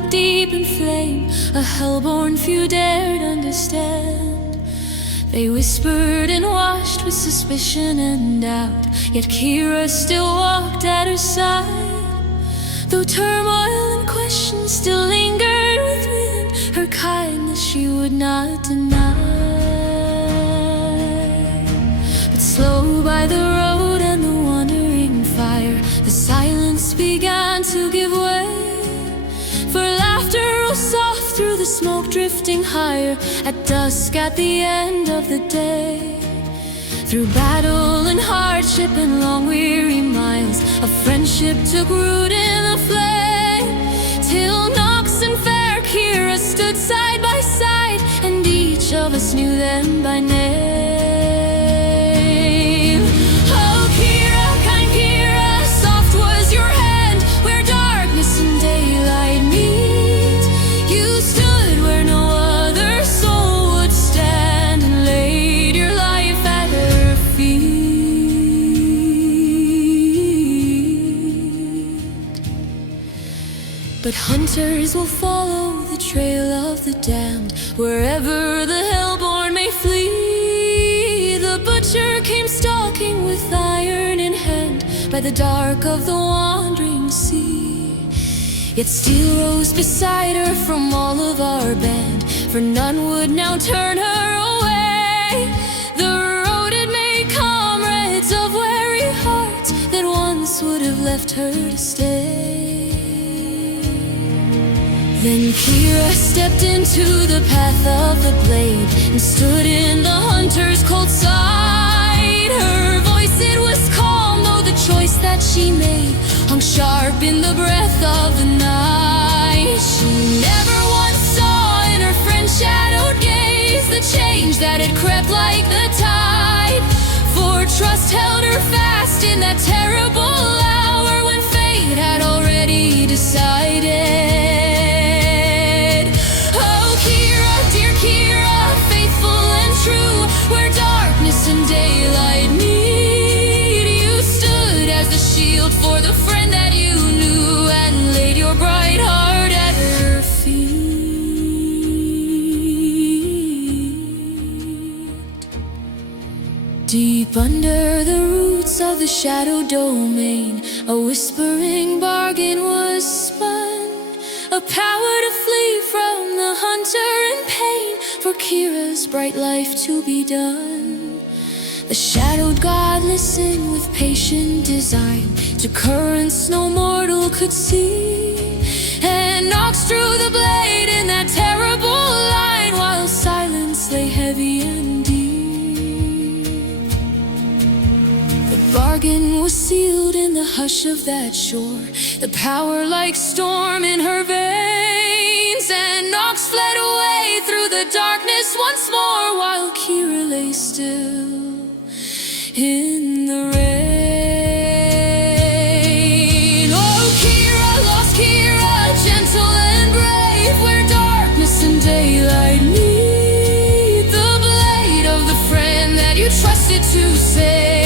wrapped deep in flame, a hellborn few dared understand. They whispered and watched with suspicion and doubt, yet Kira still walked at her side. Though turmoil and questions still lingered within, her kindness she would not deny. But slow by the road and the wandering fire, the silence began to give way. For laughter rose soft through the smoke drifting higher, at dusk at the end of the day. Through battle and hardship and long weary miles, a friendship took root in the flame, till Nox and fair Kira stood side by side, and each of us knew them by name. Oh Kira, kind Kira, soft was your hand where darkness and daylight meet. You stood where no other soul would stand, and laid your life at her feet. But hunters will follow the trail of the damned, wherever the hellborn may flee. The butcher came stalking with iron in hand, by the dark of the wandering sea. Yet steel rose beside her from all of our band, for none would now turn her away. The road had made comrades of weary hearts, that once would have left her to stay. Then Kira stepped into the path of the blade, and stood in the hunter's cold side. Her voice, it was calm, though the choice that she made hung sharp in the breath of the night. She never once saw in her friend's shadowed gaze the change that had crept like the tide. For trust held her fast in that terrible hour, when fate had already decided. Where darkness and daylight meet, you stood as the shield for the friend that you knew, and laid your bright heart at her feet. Deep under the roots of the shadow domain, a whispering bargain was spun, a power to flee from the hunter in pain, for Kira's bright life to be done. The shadowed god listened with patient design to currents no mortal could see, and Nox drew the blade in that terrible line, while silence lay heavy and deep. The bargain was sealed in the hush of that shore, the power like storm in her veins, and Nox fled away through the darkness once more, while Kira lay still in the rain. Oh Kira, lost Kira, gentle and brave, where darkness and daylight meet. The blade of the friend that you trusted to save.